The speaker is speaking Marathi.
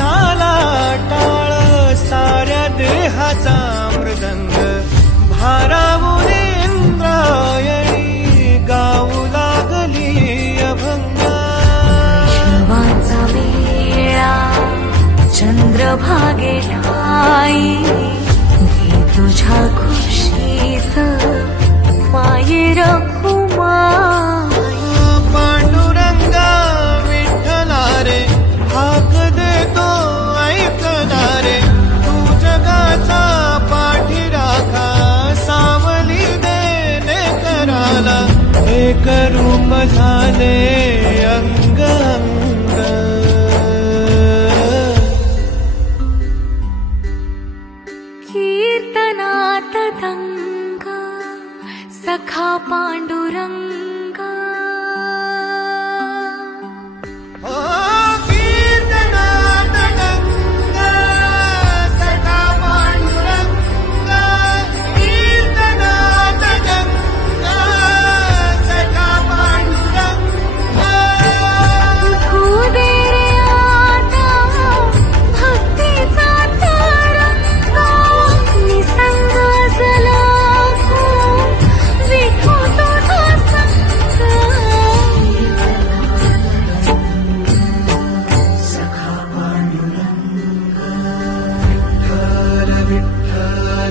नादाला टाळ साऱ्या देहाचा मृदंग. भारावून इंद्रायणी गाऊ लागली अभंग. चंद्रभागे ठाई. அங்கனே அங்க அங்க கீர்த்தனாத்த சகா பாண்டுரங்க